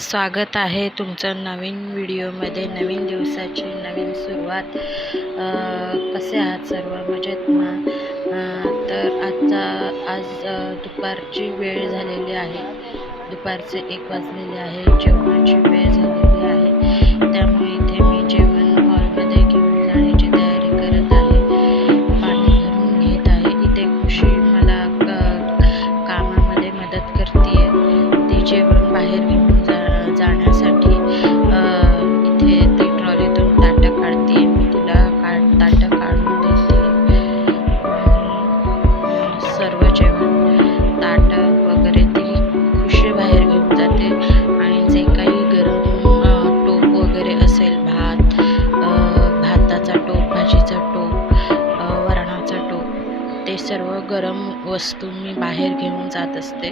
स्वागत आहे तुमचं नवीन व्हिडिओमध्ये नवीन दिवसाची नवीन सुरुवात. कसे आहात सर्व? मजेत ना? तर आजचा आज दुपारची वेळ झालेली आहे. दुपारचे एक वाजलेले आहे. जेवणाची वेळ झालेली आहे. सर्व गरम वस्तू मी बाहेर घेऊन जात असते.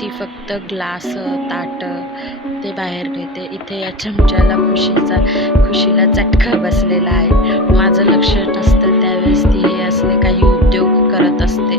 ती फक्त ग्लास ताट ते बाहेर घेते. इथे या चमच्याला खुशीचा खुशीला चटका बसलेला आहे. माझं लक्ष नसतं त्यावेळेस ती हे असले काही उद्योग करत असते.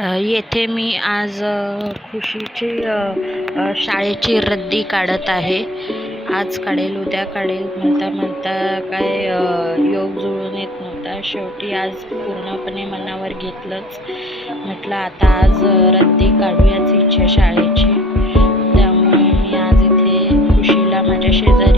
येथे मी आज खुशीची शाळेची रद्दी काढत आहे. आज काढेल उद्या काढेल म्हणता म्हणता काय योग जुळून येत नव्हता. शेवटी आज पूर्णपणे मनावर घेतलंच. म्हटलं आता आज रद्दी काढूयाच इच्छा शाळेची. त्यामुळे मी आज इथे खुशीला माझ्या शेजारी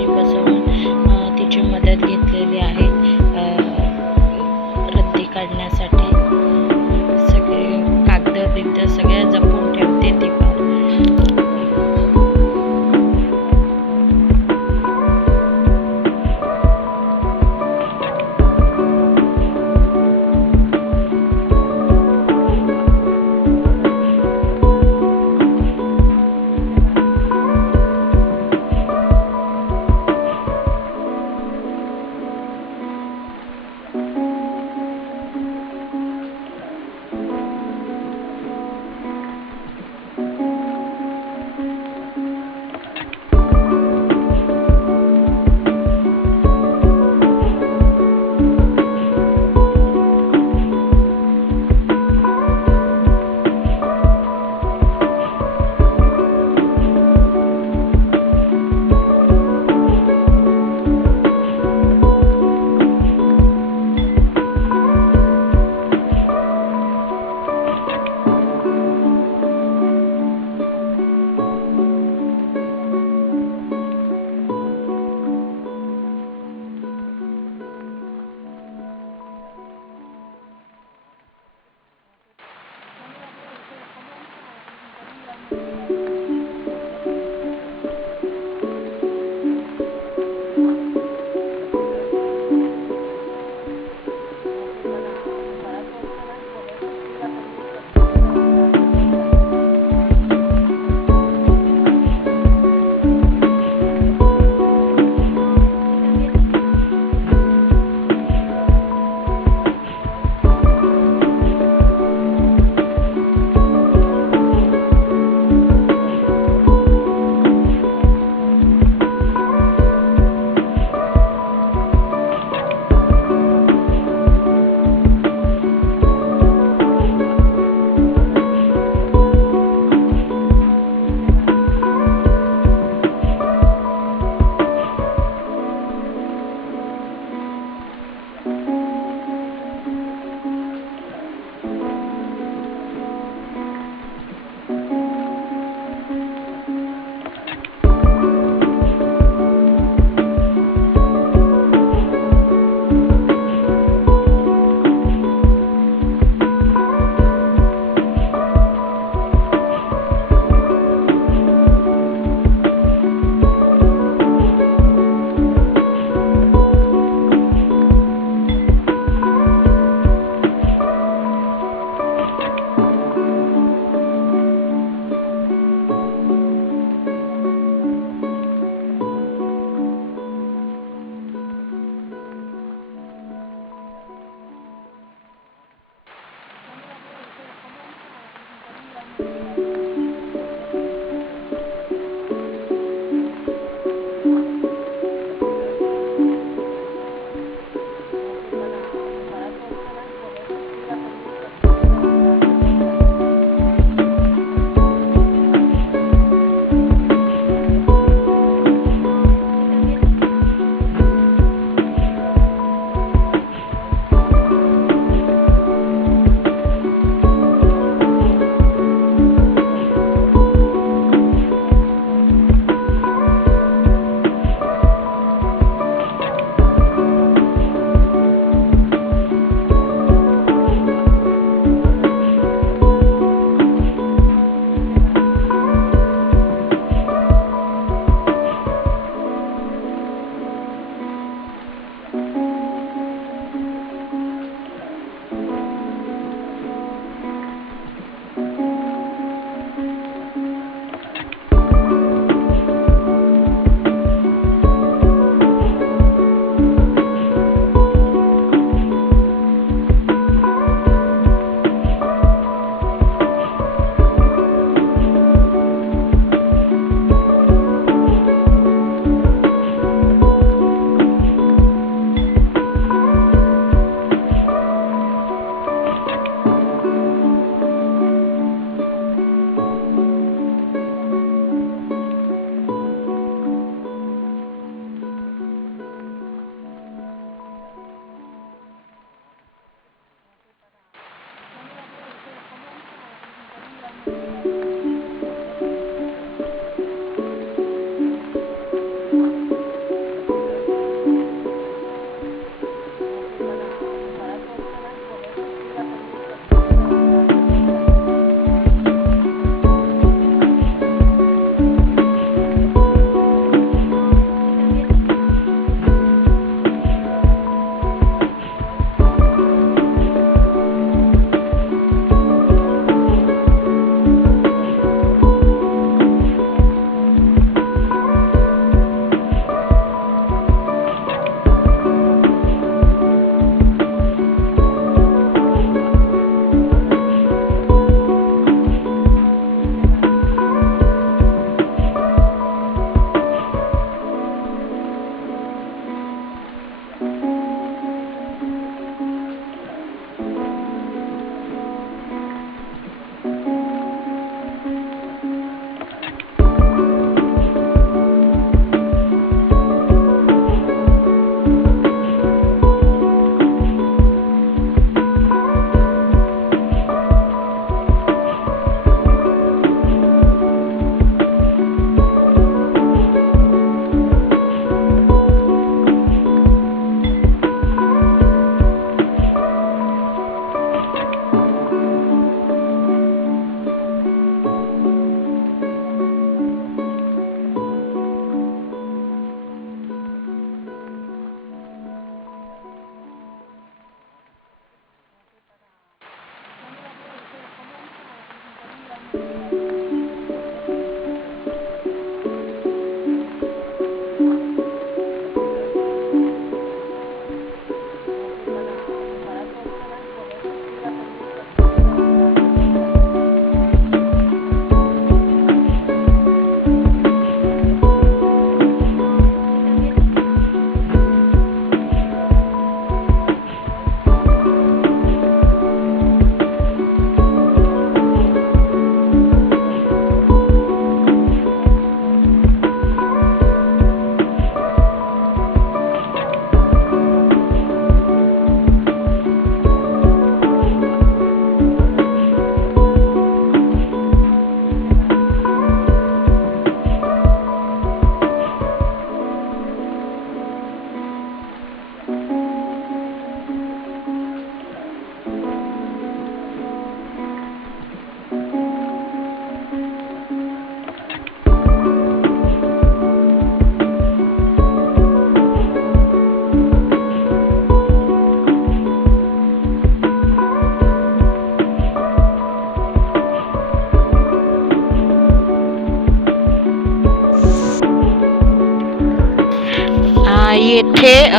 येथे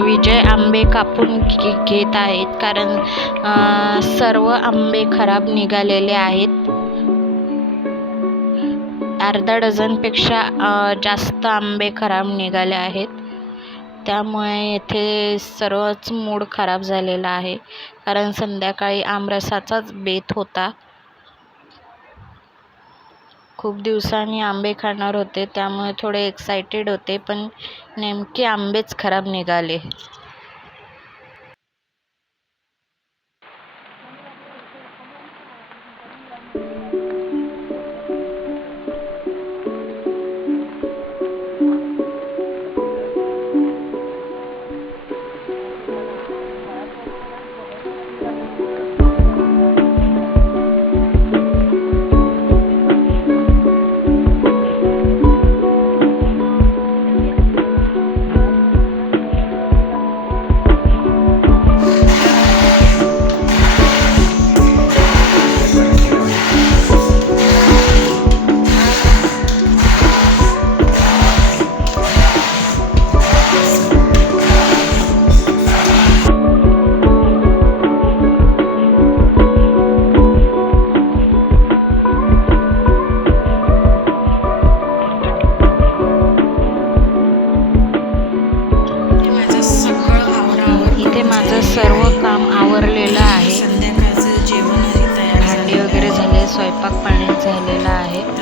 विजय आंबे कापून घे- घेत आहेत. कारण सर्व आंबे खराब निघालेले आहेत. अर्धा डझनपेक्षा जास्त आंबे खराब निघाले आहेत. त्यामुळे येथे सर्वच मूड खराब झालेला आहे. कारण संध्याकाळी आमरसाचाच बेत होता. खूप दिवसांनी आंबे खाणार होते त्यामुळे थोडे एक्सायटेड होते पण नेमके आंबेच खराब निघाले.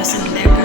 us in their